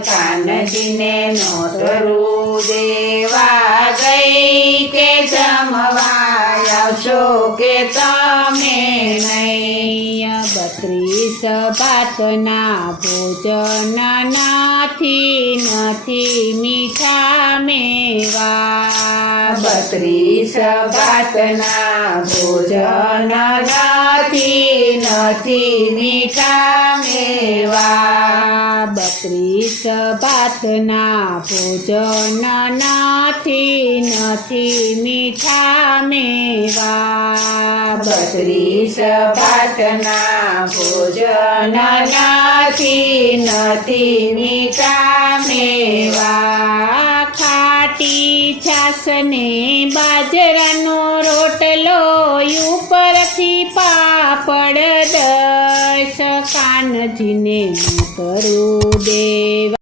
કાનજીને નોતરું દેવા ગઈ કે જમવા આવશો કે તમે નહીં 32 ભાતના ભોજન નથી મીઠા મેવા 32 ભાતના ભોજન નથી મીઠા મેવા 32 ભાતના ભોજન નથી મીઠા મેવા 32 ભાતના ભોજન નથી મીઠા